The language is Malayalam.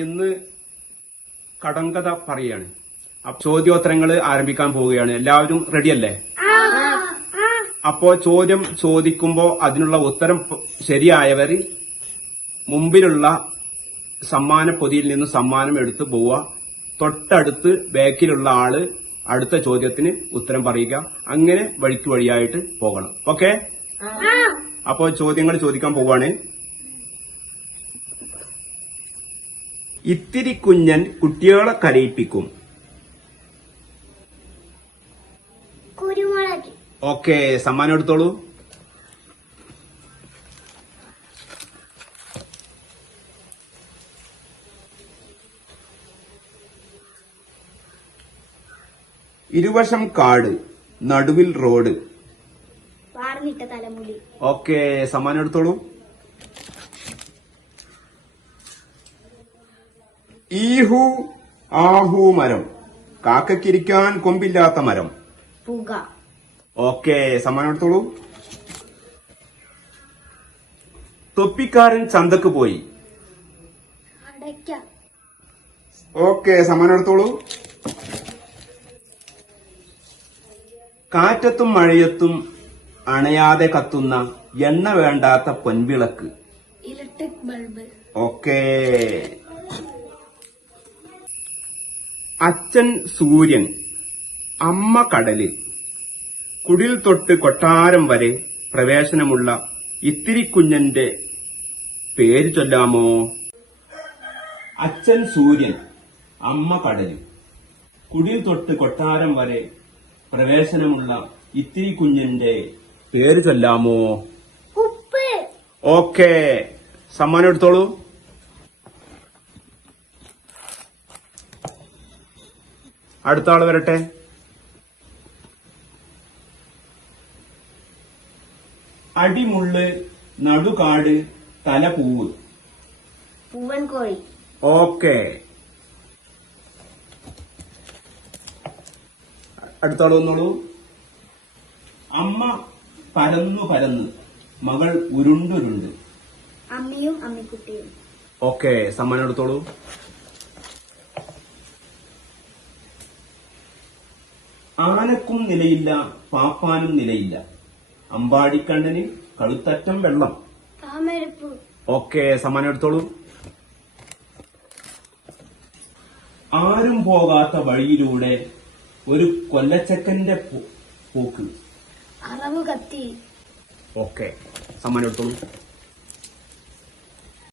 ഇന്ന് കടങ്കഥ പറയാണ്. ചോദ്യോത്തരങ്ങൾ ആരംഭിക്കാൻ പോവുകയാണ്. എല്ലാവരും റെഡിയല്ലേ? അപ്പോ ചോദ്യം ചോദിക്കുമ്പോ അതിനുള്ള ഉത്തരം ശരിയായവർ മുമ്പിലുള്ള സമ്മാന പൊതിയിൽ നിന്ന് സമ്മാനം എടുത്തു പോവുക. തൊട്ടടുത്ത് ബാക്കിലുള്ള ആള് അടുത്ത ചോദ്യത്തിന് ഉത്തരം പറയുക. അങ്ങനെ വഴിക്ക് വഴിയായിട്ട് പോകണം. ഓക്കെ? അപ്പോ ചോദ്യങ്ങൾ ചോദിക്കാൻ പോവാണ്. ഇത്തിരി കുഞ്ഞൻ കുട്ടികളെ കരയിപ്പിക്കും. കുരുമുളക്. ഓക്കെ, സമ്മാനം എടുത്തോളൂ. ഇരുവശം കാട്, നടുവിൽ റോഡ്. വാർന്നിട്ട തലമുടി. ഓക്കെ, സമ്മാനം എടുത്തോളൂ. ഈഹു ആഹു മരം, കാക്കയ്ക്കിരിക്കാൻ കൊമ്പില്ലാത്ത മരം. പുക. ഓക്കെ, സമ്മാനം എടുത്തോളൂ. തൊപ്പിക്കാരൻ ചന്തക്ക് പോയി. അടയ്ക്ക. ഓക്കെ, സമ്മാനം എടുത്തോളൂ. കാറ്റത്തും മഴയത്തും അണയാതെ കത്തുന്ന എണ്ണ വേണ്ടാത്ത പൊൻവിളക്ക്. Electric bulb. ഓക്കെ. അച്ഛൻ സൂര്യൻ, അമ്മ കടല്, കുടിൽ തൊട്ട് കൊട്ടാരം വരെ പ്രവേശനമുള്ള ഇത്തിരി കുഞ്ഞന്റെ പേര് ചൊല്ലാമോ? അച്ഛൻ സൂര്യൻ, അമ്മ കടല്, കുടിൽ തൊട്ട് കൊട്ടാരം വരെ പ്രവേശനമുള്ള ഇത്തിരി കുഞ്ഞന്റെ പേര് ചൊല്ലാമോ? ഉപ്പ്. ഓക്കെ, സമ്മാനം എടുത്തോളൂ. അടുത്ത ആള് വരട്ടെ. അടിമുള്ള്, നടുകാട്, തല പൂവ്. പൂവൻ കോഴി. ഓക്കെ, അടുത്ത ആള് വന്നോളൂ. അമ്മ പരന്നു പരന്ന്, മകൾ ഉരുണ്ടുരുണ്ട്. അമ്മയും അമ്മിക്കുട്ടിയും. ഓക്കെ, സമ്മാനം എടുത്തോളൂ. ആനക്കും നിലയില്ല, പാപ്പാനും നിലയില്ല, അമ്പാടിക്കണ്ണന് കഴുത്തറ്റം വെള്ളം. താമരപ്പൂ. ഓക്കെ, സമ്മാനം എടുത്തോളൂ. ആരും പോകാത്ത വഴിയിലൂടെ ഒരു കൊല്ലച്ചക്കന്റെ പോക്ക്. അറവ് കത്തി. ഓക്കെ, സമ്മാനം എടുത്തോളൂ.